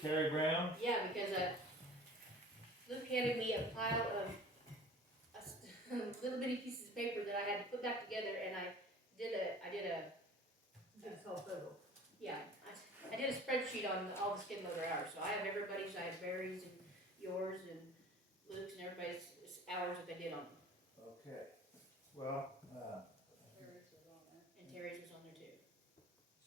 Terry Brown? Yeah, because, Luke handed me a pile of little bitty pieces of paper that I had to put back together, and I did a Jigsaw puzzle. yeah, I did a spreadsheet on all the skid loader hours, so I have everybody's, I have Barry's and yours and Luke's and everybody's hours that they did on them, Okay, well, and Terry's was on there too.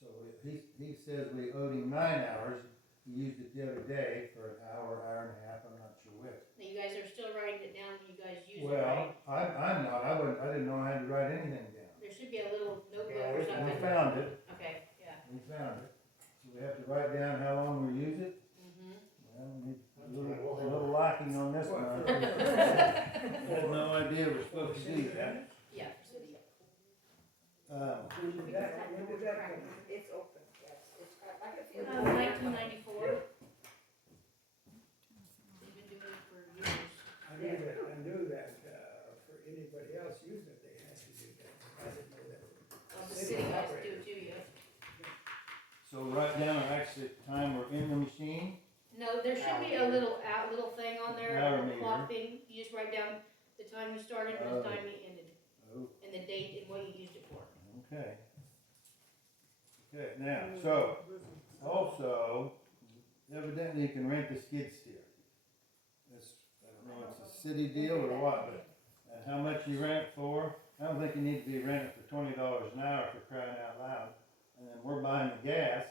so he says we owed him 9 hours. He used it the other day for an hour, hour and a half, I'm not sure which. Now, you guys are still writing it down when you guys use it, Well, right? I'm not, I didn't know I had to write anything down. There should be a little notebook Yeah, or we We something. found it, Okay, yeah. we found it. So we have to write down how long we use it? Mm-hmm. Well, we need a little locking on this one. I had no idea we're supposed to do that. Yeah, so the, When did that come? It's open, yes, it's, I can feel it. 1994. They've been doing it for years. I knew that, for anybody else using it, they had to do that. I didn't know that. Well, the city guys do it too, yeah. So write down actually the time we're in the machine. No, there should be a little thing on there, Hour a little clock meter. thing. You just write down the time you started and the Oh. time you ended, Oh, and the date and what you used it for. okay. Okay, now, so, also, evidently you can rent the skid steer. It's, I don't know if it's a city deal or what, but, and how much you rent for, I don't think you need to be rented for $20 an hour for crying out loud. And then we're buying the gas,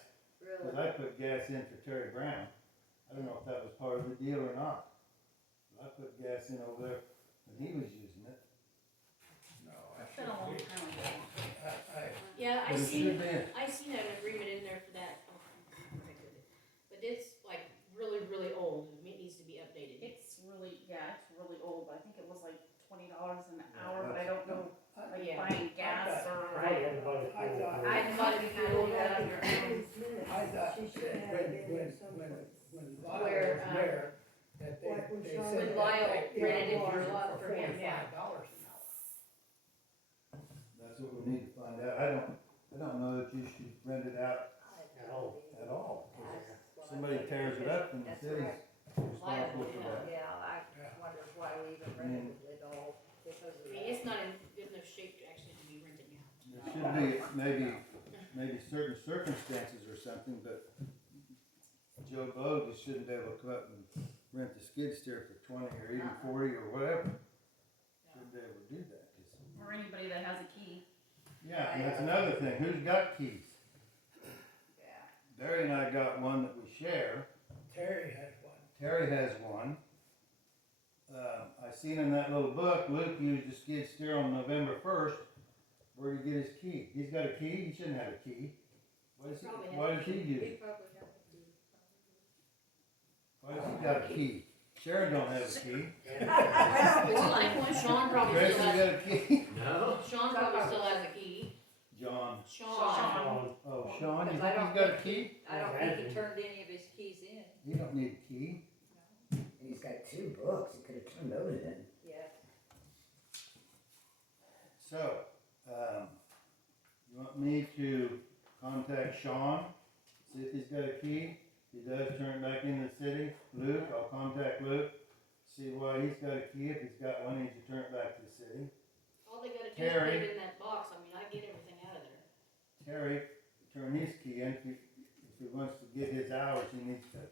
cause I put gas in for Terry Brown. I don't know if that was part of the deal or not. But I put gas in over there when he was using it. No, I It's been a long should time be. ago. Yeah, But it should be. I seen an agreement in there for that. Oh, my goodness. But it's like really, really old. It needs to be updated. It's really old. I think it was like $20 an hour, but I don't know, like Yeah. buying gas or. I thought, I haven't bought it before. I thought She should have when been someplace. Lyle Where, was mayor, that like when they Sean said When that Lyle they rented it got for a it lot for him, yeah. $45 an hour. That's what we need to find out. I don't know that you should rent it out at all. Somebody tears it up and the city's responsible for that. Yeah, I wonder why we even rented it all, because of I mean, it's not in good enough shape to actually to be rented now. There should be maybe certain circumstances or something, but Joe Blow just shouldn't be able to come up and rent the skid steer for 20 or even 40 or whatever. Shouldn't be able to do that. 'Cause Or anybody that has a key. yeah, and that's another thing. Who's got keys? Yeah. Barry and I got one that we share. Terry had one. Terry has one. I seen in that little book, Luke used the skid steer on November 1st. Where'd he get his key? He's got a key? He shouldn't have a key. Why does he use it? Why does he got a key? Sharon don't have a key. Well, like one, Sean probably Tracy still has, got a key? No. Sean probably still has a key. John. Sean. Oh, Sean, you Because I think don't he's got a key? I don't think he turned any of his keys in. You don't need a key. And he's got 2 books, he could have turned those in. Yeah. So, you want me to contact Sean, see if he's got a key? If he does, turn it back into the city. Luke, I'll contact Luke, see why he's got a key. If he's got one, he needs to turn it back to the city. All they gotta do is put Terry. it in that box. I mean, I get everything out of there. Terry, turn his key in. If he wants to get his hours, he needs to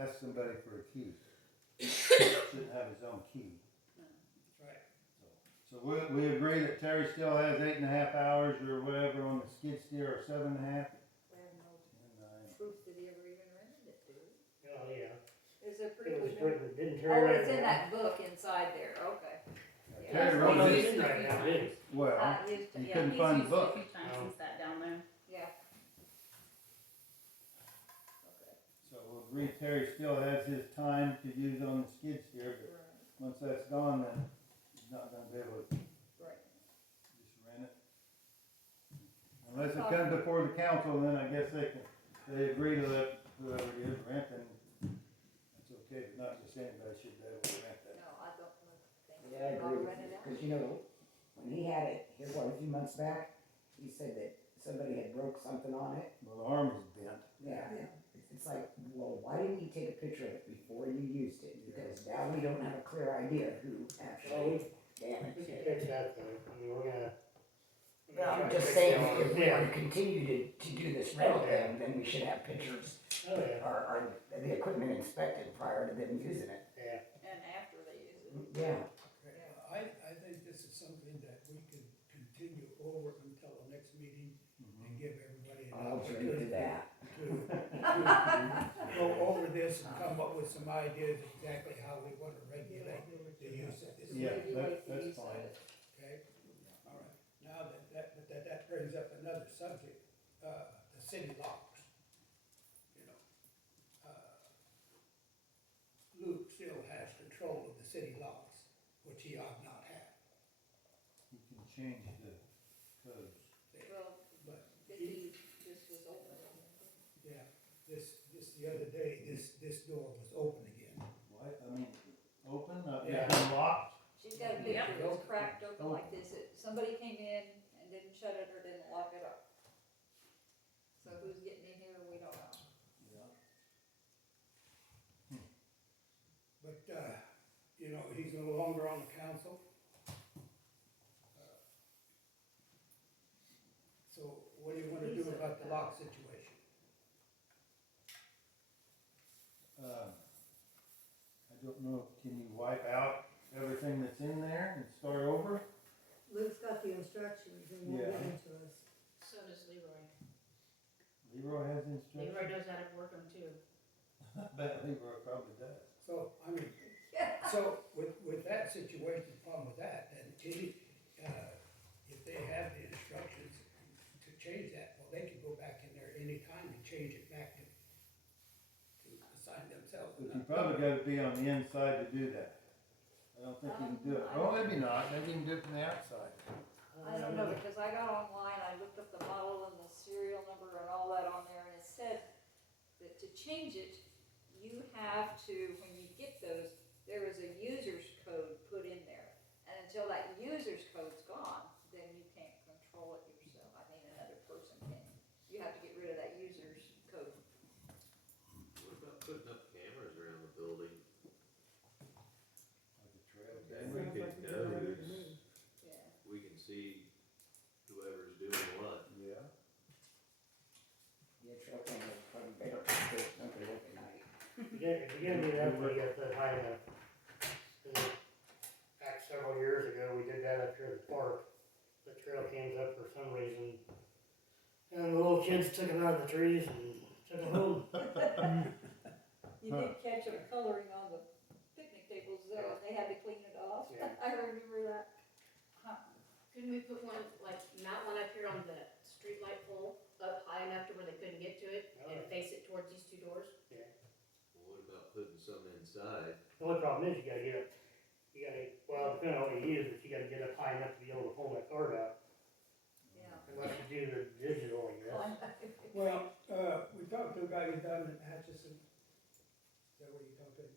ask somebody for a key. Shouldn't have his own key. That's right. So we agree that Terry still has 8.5 hours or whatever on the skid steer, or 7.5. We have no And, proof that he ever even rented it, do we? Oh, yeah. Is there It proof? was of for, it? didn't turn Oh, around. it's in that book inside there, okay. Yeah. Terry Oh, no, wrote it's it. in right now, it is. Well, Used to, you yeah, couldn't He's find the used it a book. few times since that down there. yeah. Okay. So we'll agree Terry still has his time to use on the skid steer, but Right, once that's gone, then he's not gonna be able to right. just rent it. Unless it comes before the council, then I guess they agree to let whoever it is rent, and that's okay, but not just anybody should be able to rent that. No, I don't think Yeah, I he ought agree to with rent you, it out. because you know, when he had it here, what, a few months back, he said that somebody had broke something on it. Well, the arm is bent. Yeah, it's like, well, why didn't he take a picture of it before you used it, because now we don't have a clear idea who actually damaged We can it. fix that though, I mean, we're gonna. Well, I'm try to just fix saying, it. if we Yeah. want to continue to do this rental thing, then we should have pictures Oh, yeah, or the equipment inspected prior to them using it. yeah. And after they use it. Yeah. I think this is something that we could continue over until the next meeting and give everybody an I'll drink to opportunity that. to go over this and come up with some ideas exactly how we wanna regulate the use of this. Yeah, Regulate the that's use of fine. it. Okay, all right, now that brings up another subject, the city locks. You know, Luke still has control of the city locks, which he ought not have, You can change the codes. Well, but the he, key just was open. yeah, the other day, this door was open again. What, I mean, open, not Yeah. locked? She's got a picture, it was cracked open like this, somebody came in and didn't shut it or didn't lock it up. So who's getting in here, we don't know. Yeah. But, you know, he's no longer on the council. So what do you wanna do about the lock situation? I don't know, can you wipe out everything that's in there and start over? Luke's got the instructions and we'll Yeah. give them to us. So does Leroy. Leroy has Leroy instructions? knows how to work them too. I bet Leroy probably does. So, I mean, so with that situation, the problem with that, then if they have the instructions to change that, well, they can go back in there anytime and change it back to assign themselves. But you probably gotta be on the inside to do that. I don't think you can do it, oh, maybe not, maybe you can do it from the outside. I don't know, because I got online, I looked up the model and the serial number and all that on there, and it said that to change it, you have to, when you get those, there is a user's code put in there. And until that user's code's gone, then you can't control it yourself. I mean, another person can. You have to get rid of that user's code. What about putting up cameras around the building? Like a trail Then camera. we can know who's, Yeah. we can see whoever's doing what. Yeah. Yeah, trail cameras probably better, because nobody work at night. If you're gonna do that, we got that high enough. 'Cause back several years ago, we did that up here at the park. The trail cams up for some reason. And the little kids took them out of the trees and took them home. You did catch them coloring on the picnic tables though, and they had to clean it off. Yeah. I remember that. Couldn't we put one, like, mount one up here on the street light pole, up high enough to where they couldn't get to it, and face it towards these two doors? Well, what about putting some inside? The only problem is you gotta get up, well, depending on what you use, but you gotta get up high enough to be able to pull that card out. Yeah. Unless you do the digital, I guess. Well, we talked to a guy who's down in Atchison. Is that what you talked to?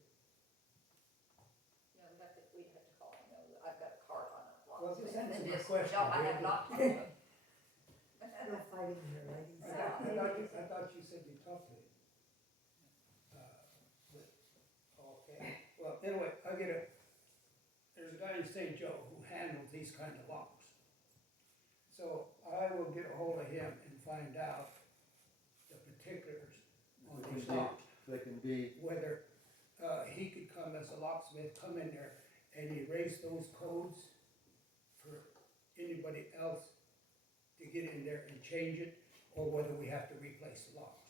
Yeah, we'd have to call him, know, I've got a card on it. Well, just answer my Yes. question, No, I have Randy. not. No fighting here, ladies. I thought you said you talked to him. Okay, well, anyway, there's a guy in St. Joe who handles these kind of locks. So I will get a hold of him and find out the particulars on They these can be- locks. They can be, Whether, he could come as a locksmith, come in there and erase those codes for anybody else to get in there and change it, or whether we have to replace the locks.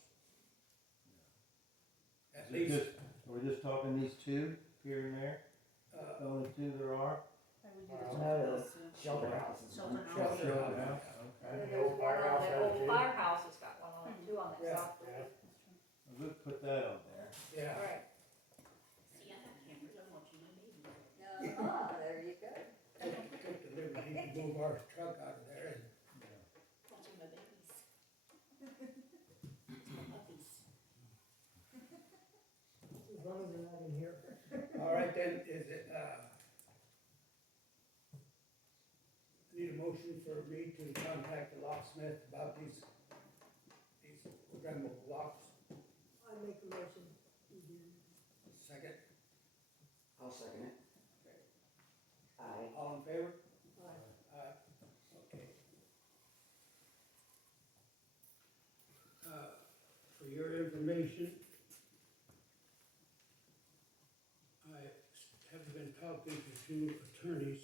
At is it least, just, are we just talking these two here and there? The only two there are? I would do the No, shelter house, shelter houses. Shelter house. Shelter Shelter house. house, Yeah, okay. there's one firehouse on has the old two. firehouse has got one on it too, on that Yeah. south building. That's true. We'll put that on there. yeah, Right. See, I have cameras, I'm watching my baby. There you go. took the liberty to move our truck out of there and Watching my babies. My puppies. As long as they're not in here. all right then, is it, need a motion for me to contact the locksmith about these programmable locks? I make a motion. You do. Second, I'll second it. Aye. all in favor? Aye. Aye. Okay. For your information, I have been talking to two attorneys.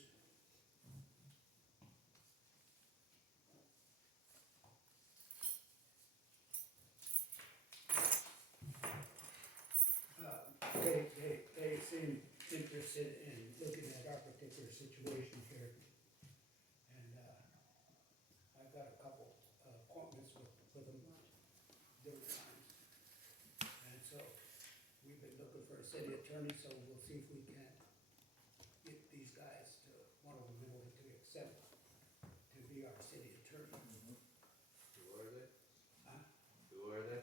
They seem interested in looking at our particular situation here. And, I've got a couple appointments with them different times. And so, we've been looking for a city attorney, so we'll see if we can get these guys to, one of them willing to accept to be our city attorney. Who are they? Huh? Who are they?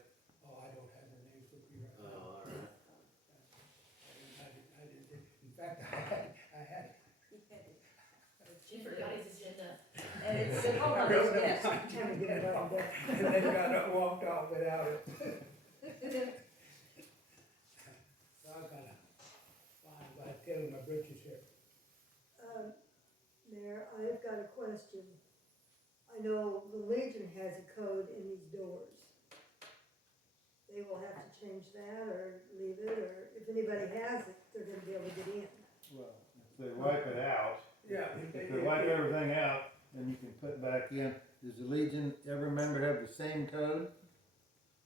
Oh, I don't have their names with me right now. Oh, alright. I didn't, in fact, I had. She forgot his agenda. And it's sitting on his desk. Time to get it up there. And then got up, walked off without it. So I gotta find, by tailing my britches here. Mayor, I've got a question. I know the Legion has a code in these doors. They will have to change that or leave it, or if anybody has it, they're gonna be able to get in. Well, if they wipe it out, Yeah. if they wipe everything out, then you can put back in. Does the Legion, every member have the same code?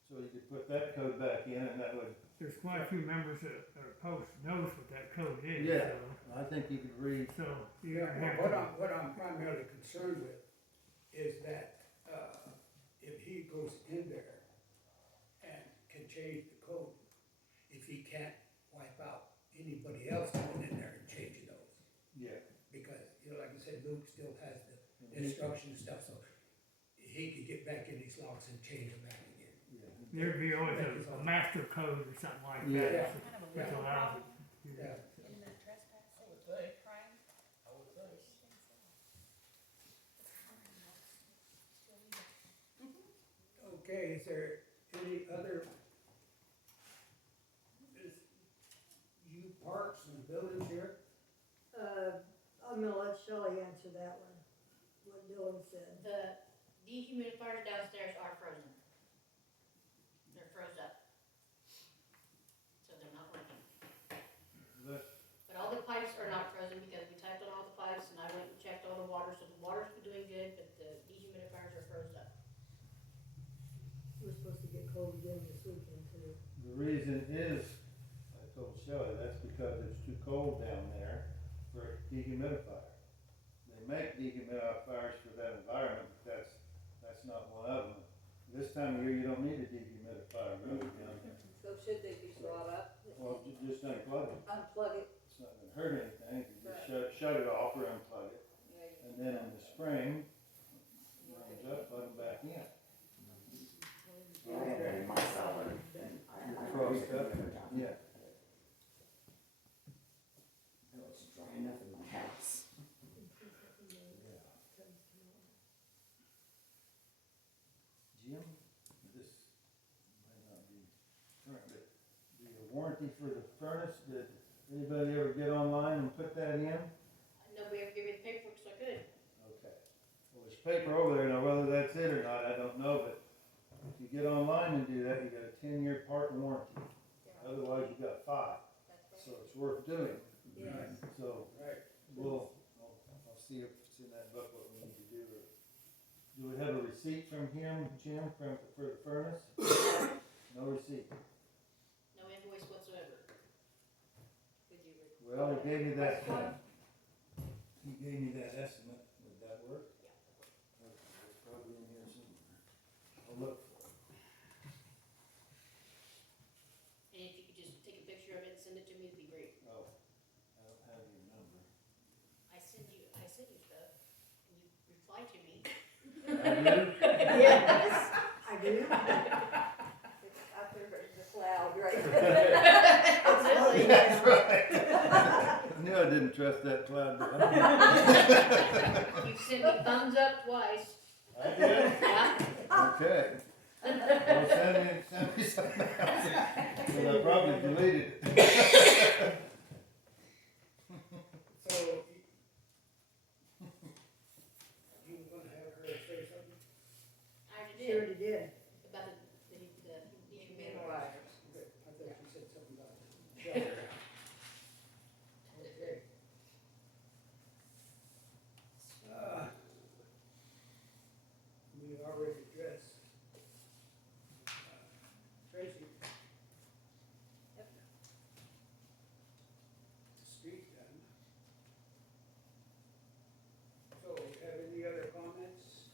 So you could put that code back in and that would, There's quite a few members that are post knows what that code is. Yeah. I think you could read, So you Yeah, have what to, I'm primarily concerned with is that, if he goes in there and can change the code, if he can't wipe out anybody else going in there and changing those. yeah. Because, you know, like I said, Luke still has the instruction stuff, so he could get back in these locks and change them back again. there'd be always a master code or something like Yeah. that, Kind of a which legal allows it. problem to- Yeah. in the trespass, crime. Okay, is there any other, you parks and buildings here? I'm gonna let Shelley answer that one, what Dylan said. The dehumidifiers downstairs are frozen. They're froze up. So they're not working. That, But all the pipes are not frozen because we typed on all the pipes and I went and checked all the water, so the water's been doing good, but the dehumidifiers are froze up. We're supposed to get cold again this weekend too. the reason is, I told Shelley, that's because it's too cold down there for a dehumidifier. They make dehumidifiers for that environment, but that's not one of them. This time of year, you don't need a dehumidifier really down there. So should they be brought up? Well, just unplug it. Unplug it. It's not gonna hurt anything, you just shut it off or unplug it. Yeah, you- And then in the spring, runs up, plug them back in. Yeah, I have that in my cellar. I Frost freeze it up? every time. Yeah. No, it's dry enough in my house. Jim, this might not be current, but the warranty for the furnace, did anybody ever get online and put that in? Nobody ever gave me the paperwork, so I could. Okay. Well, there's paper over there, now whether that's it or not, I don't know, but if you get online and do that, you get a 10-year part warranty. Otherwise, you got 5, so it's worth doing. Yes. So, Right. I'll see if it's in that book what we need to do. Do we have a receipt from him, Jim, for the furnace? No receipt. No invoice whatsoever. Could you request? Well, he gave me that, Request one? he gave me that estimate. Would that work? Okay, it's probably in here somewhere. I'll look for it. And if you could just take a picture of it and send it to me, it'd be great. Oh, I don't have your number. I send you stuff, and you reply to me. I do? Yes. I do. It's out there in the cloud, right? Absolutely. That's right. I knew I didn't trust that cloud. You've sent me thumbs up twice. I did? Yeah. Okay. Well, send me something else. Well, I probably deleted it. So, you were gonna have her say something? I already She already did, did. about the human wires. Okay, I thought you said something about the shelter house. Okay. We already addressed, Tracy. Yep. The street done. So, have any other comments?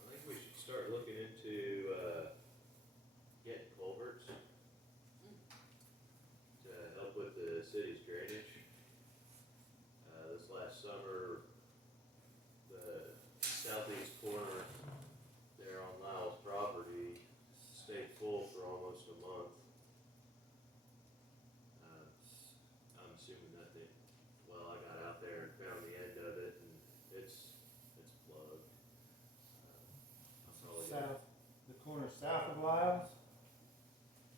I think we should start looking into, getting culverts to help with the city's drainage. This last summer, the southeast corner there on Lyle's property stayed full for almost a month. I'm assuming that I got out there and found the end of it and it's plugged. I'm probably gonna- South, the corner south of Lyle's?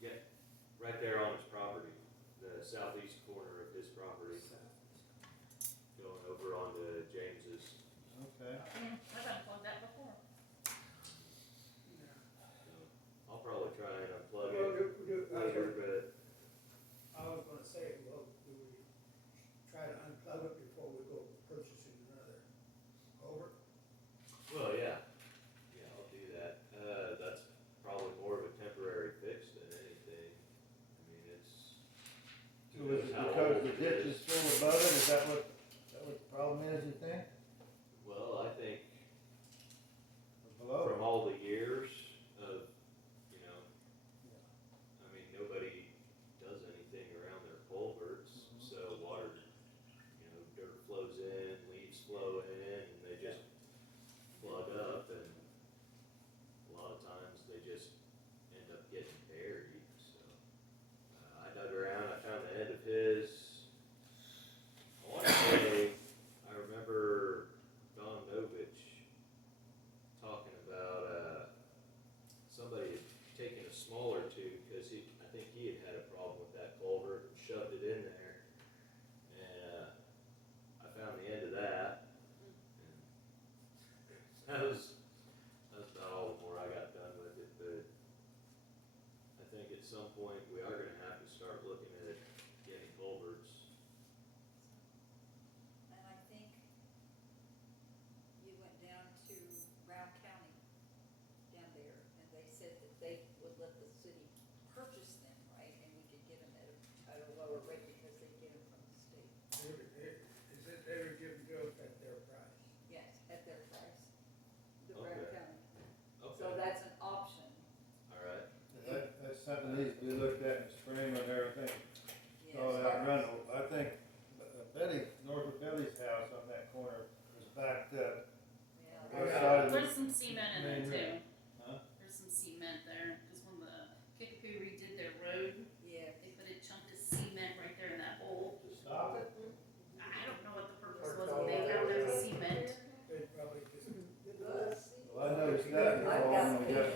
Yeah, right there on his property, the southeast corner of his property, going over onto James's. Okay. I've unplugged that before. So I'll probably try and unplug Well, it later, but I was gonna say, well, do we try to unplug it before we go purchasing another culvert? well, yeah, I'll do that. That's probably more of a temporary fix than anything. I mean, it's. So is it because the ditch is full above it, is that what the problem is, you think? Well, I think Or below from it? all the years of, I mean, nobody does anything around their culverts, so water, dirt flows in, leaves flow in, and they just plug up, and a lot of times they just end up getting buried, so. I dug around, I found the end of his. I wanna say, I remember Don Novich talking about, somebody had taken a smaller tube, cause I think he had had a problem with that culvert and shoved it in there. And, I found the end of that. And that was about all the more I got done with it, but I think at some point we are gonna have to start looking at getting culverts. And I think you went down to Brown County down there, and they said that they would let the city purchase them, right? And we could get them at a lower rate because they get them from the state. Is it they were giving to us at their price? Yes, at their price, the Brown Okay. County. So Okay, that's an option. alright. That's something that needs to be looked at in the spring when everything, Yes. all that rental. I think north of Betty's house on that corner was backed up. Yeah. West side of the- There's some cement in there Main too. Huh? There's some cement there, cause when the Kickapoo redid their road, Yeah. they put a chunk of cement right there in that hole. To stop it? I don't know what the purpose was, but they found there was cement. They probably just, It was. Well, I noticed that before when we got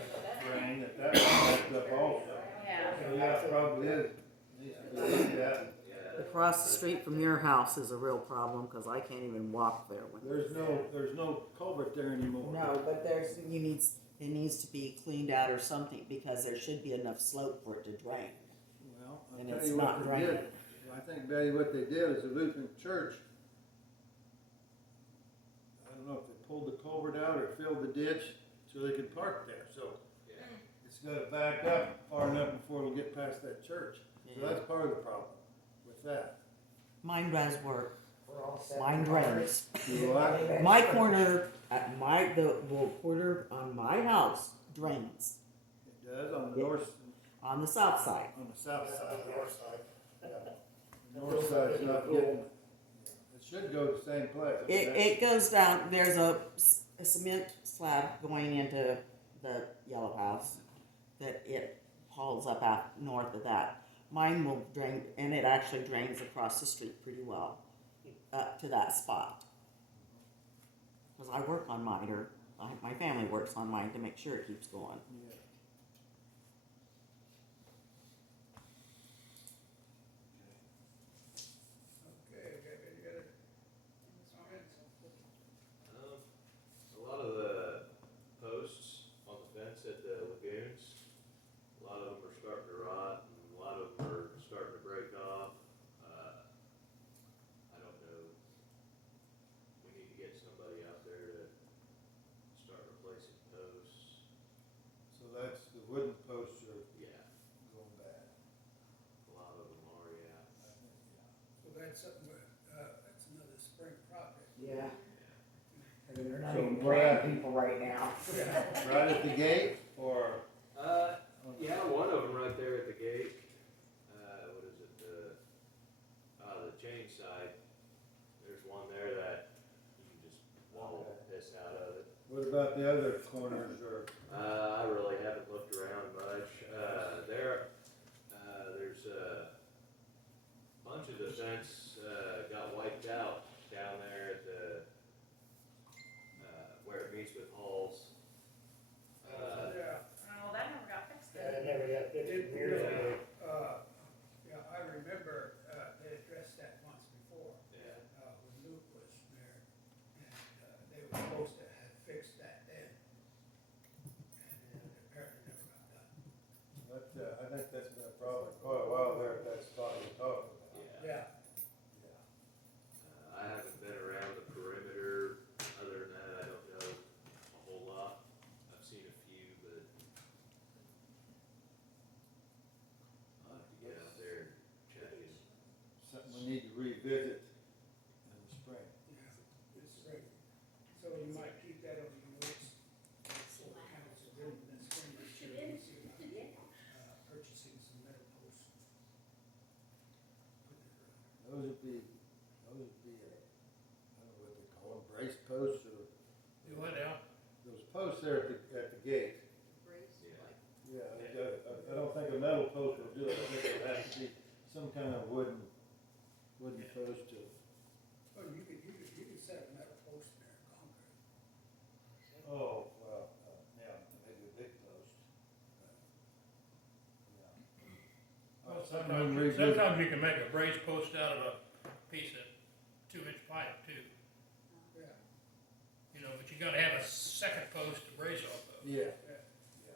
rain, that was backed up also. Yeah. So yeah, it probably is, needs to be looked at. Yeah. Across the street from your house is a real problem, cause I can't even walk there when. There's no culvert there anymore. No, but it needs to be cleaned out or something, because there should be enough slope for it to drain. Well, And I'll it's tell you not what they did. draining. I think, Betty, what they did is the Lutheran church, I don't know if they pulled the culvert out or filled the ditch so they could park there, so Yeah. it's gotta back up far enough before it'll get past that church. So that's part of the problem with that. Mine does work, We're all set. mine drains. You what? My corner, the corner on my house drains, It does on the Yeah. north, on the south side. on the south side. North side. Yeah. The north side's not getting it. It should go to the same place. It goes down, there's a cement slab going into the yellow house that it hauls up out north of that. Mine will drain, and it actually drains across the street pretty well, up to that spot. Cause I work on mine, or my family works on mine to make sure it keeps going. Yeah. Okay, we got any other comments? A lot of the posts on the fence at the lagoons, a lot of them are starting to rot, and a lot of them are starting to break off. I don't know, we need to get somebody out there to start replacing posts. So that's, the wooden posts are Yeah, going bad. a lot of them are, yeah. I think, yeah. So that's something, that's another spring project. Yeah, Yeah. I mean, they're not So even where paying at? people right now. Right at the gate, or? Yeah, one of them right there at the gate. What is it, the chain side. There's one there that you can just wallow the piss out of it. What about the other corners, or? I really haven't looked around much. There's a bunch of the fence, got wiped out down there at the, where it meets with Halls. Yeah. Oh, that never got fixed Yeah, then. it never got fixed years ago. Yeah, I remember, they addressed that once before, Yeah. when Luke was there, and, they were supposed to have fixed that then. And it apparently never got done. But, I think that's been a problem for quite a while there at that spot you're talking about. Yeah. Yeah, Yeah. I haven't been around the perimeter. Other than that, I don't know a whole lot. I've seen a few, but I'll have to get out there and check it. Something we need to revisit in the spring. yeah, this spring. So you might keep that on your list for the council, then this spring, this year, and see about, purchasing some metal posts. Put it around. Those would be, I don't know what they call them, brace posts, or Do what now? those posts there at the gate. Yeah. Yeah, I don't think a metal post will do it. I think it has to be some kind of wooden post to. Oh, you could set a metal post there, concrete. Oh, well, yeah, maybe a big post. Yeah. Well, Something we can revisit. sometimes you can make a brace post out of a piece of 2-inch pipe too, Yeah. you know, but you gotta have a second post to brace off of. Yeah. Yeah. Yeah.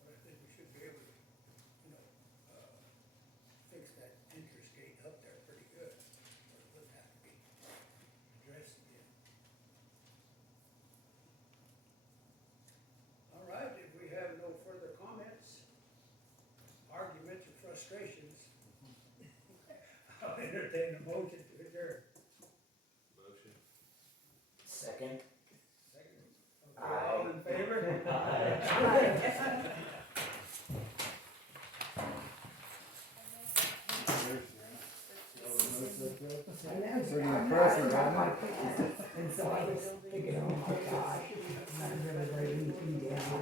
But I think we should be able to, fix that entrance gate up there pretty good, or it would have to be addressed again. All right, if we have no further comments, arguments, or frustrations, I'll entertain a motion to adjourn. Motion. Second. Second. Okay, all in favor? And that's pretty impressive, I'm like, and so I was thinking, oh my gosh, I'm not really ready to be down.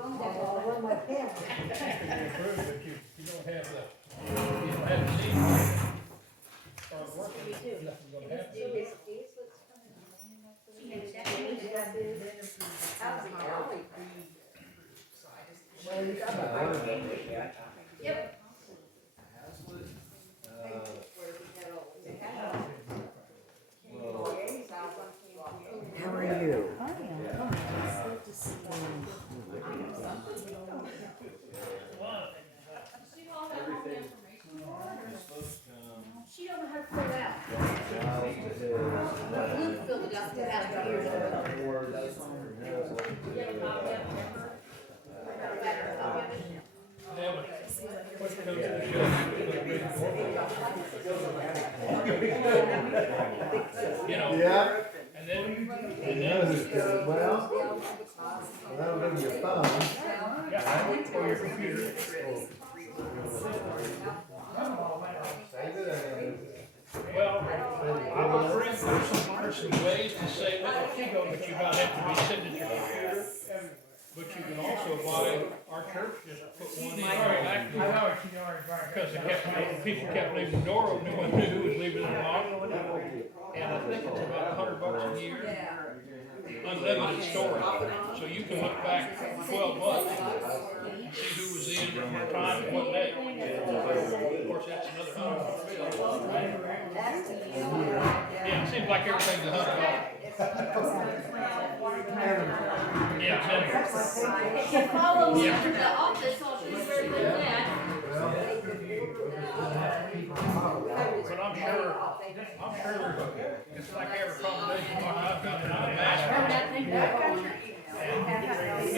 I'll run my pen. But you don't have the seat. Start working, nothing's gonna happen. How's the alley? Well, you got my right yet. Yep. How are you? So you all have all the information for it, or? She don't know how to fill it out. Luke filled it out 2,000 years ago. You have a copy of it, remember? A better copy of it? Yeah, but what's comes to the show, you know, Yeah. and then good, well, that'll be your phone. Yeah, or your computer. Save it and. Well, I was reading, there's some ways to save it, but you gotta have to be sitting at your computer. But you can also buy, our church just put one in back door. Because people kept leaving the door open, no one knew who was leaving it locked. And I think it's about $100 a year, unlimited storage. So you can look back 12 months, and see who was in, what time, and what day. Of course, that's another $100 bill. Yeah, it seems like everything's $100. Yeah, exactly. If you follow me to the office, I'll show you where to put that. But I'm sure there's, it's like every combination, I've got another master. You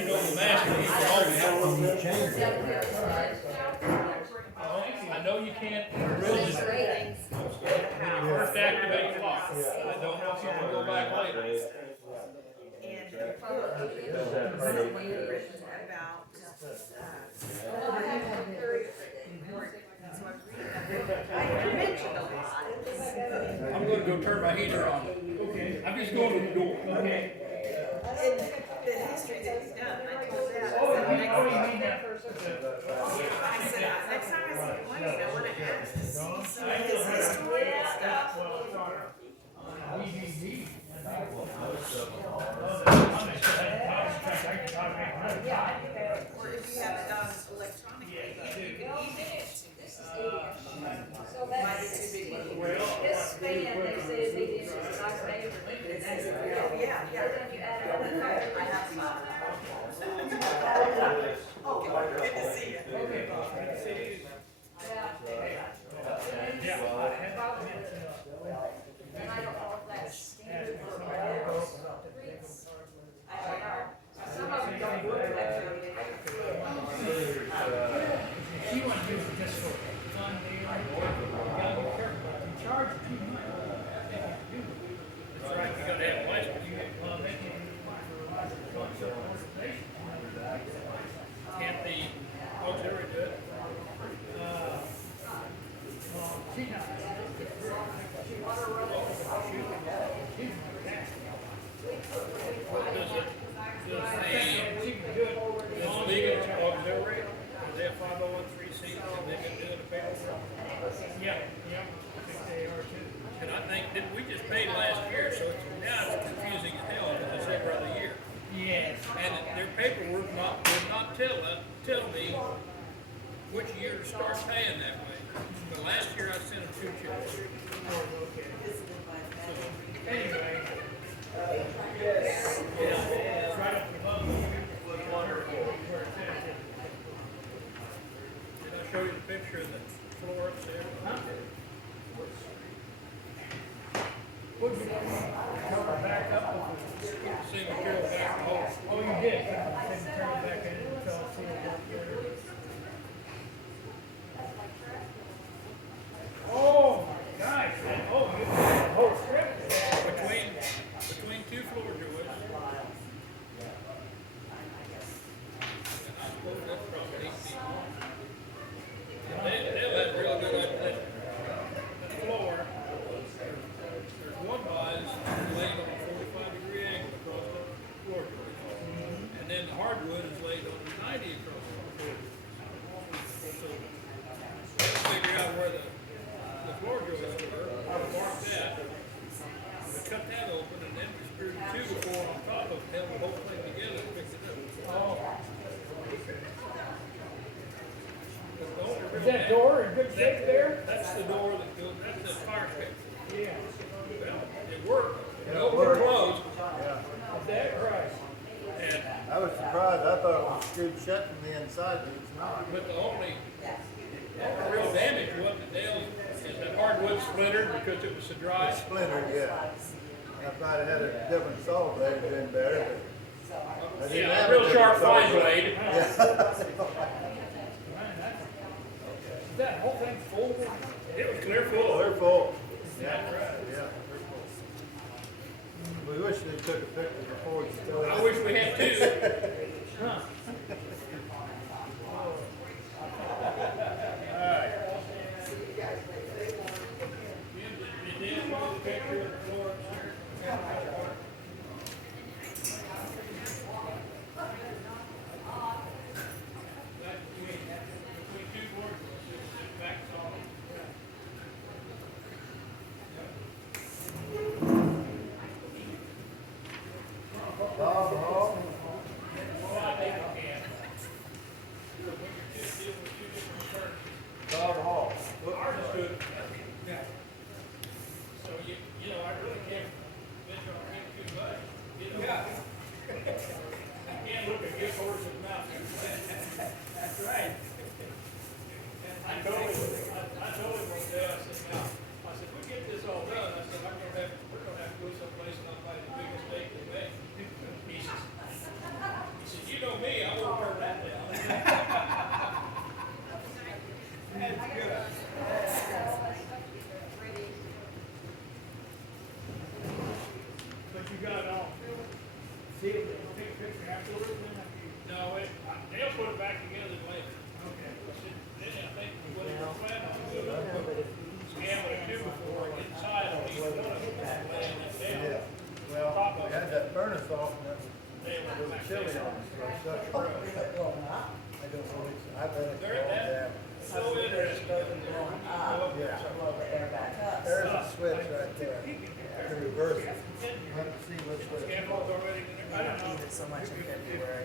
know, the master, you can I know you can't resist it when you first activate the lock. I don't know if you can go back later. I'm gonna go turn my heater on. Okay. I'm just going to the door. Okay. The history that he's done, I told Dad, I said, next time I see you Monday, I wanna ask to see some of his historical stuff. Or if you have it done electronically, you can email it to me. This is 8 inch. So that's 16. This span, they say is 8 inches, and I say, Yeah. then you add another I have some. Okay, good to see you. And I don't know if that's standard for all streets. I don't know. Some of them don't work that way. She wants to do it just for fun, you gotta be careful, you charge too much. That's right, you gotta have a license. They can't can't the auxiliary do it? She's not. Does legal auxiliary, are they a 501(c)(3), and they've been doing the paperwork? Yeah, I think they are too. And I think, didn't we just paid last year, so now it's confusing as hell, because it's every other year. Yes. And their paperwork would not tell me which year to start paying that way. But last year I sent them 2 checks. Oh, okay. So, anyway. Yeah, it's right up above where it says it. Did I show you the picture of the floor upstairs? Huh? Would you turn it back up? See material back in the hole. Oh, you did? Turn it back in and tell us see what. Oh my gosh! Oh, you got the whole strip between 2 floor joists. And I suppose that's probably 8 feet long. They'll have real good idea. The floor, there's one rise laid on a 45-degree angle across the floor joist. And then the hardwood is laid on 90 across the floor joist. So, let's figure out where the floor joists were, mark that, we cut that open, and then we screwed the 2 before on top of it, held the whole thing together and fixed it up. Oh. Is that door in good shape there? That's the door that goes, that's the fire escape. Yeah. Well, it worked. It opened and closed. Yeah. Is that right? And, I was surprised, I thought it was screwed shut from the inside, but it's not. but the only real damage wasn't the nails, is the hardwood splintered because it was so dry. It's splintered, yeah. If I'd had a different saw blade, it'd been better, but. I didn't Yeah, have a real different sharp saw fine blade. Is that whole thing full? It was clear Oh, full. they're full. Yeah. Yeah, they're full. We wish they took a picture before you started. I wish we had two. Huh. Alright. Bob Hall. Bob Hall. Ours is good. Yeah. So you know, I really can't bet you on it too much. You know? Yeah. I can't look a gift horse in the mouth. That's right. I told him one day, I said, now, I said, we get this all done, I said, we're gonna have to go someplace and I'll buy the biggest steak we make. He said, you know me, I won't turn that down. That's good. But you got it all. See, take a picture afterwards, and then no, they'll put it back together later. Okay. Then I think what it's planned on doing, scan it too before it gets inside on each one of them, laying that down. Yeah. Well, we had that furnace off and it was a little chilly on us, so I shut it. I don't know, I bet it's They're going that- down. So interesting. Yeah. There's a switch right there, to reverse it. Let's see which way. Scanned already. I don't know. So much in February.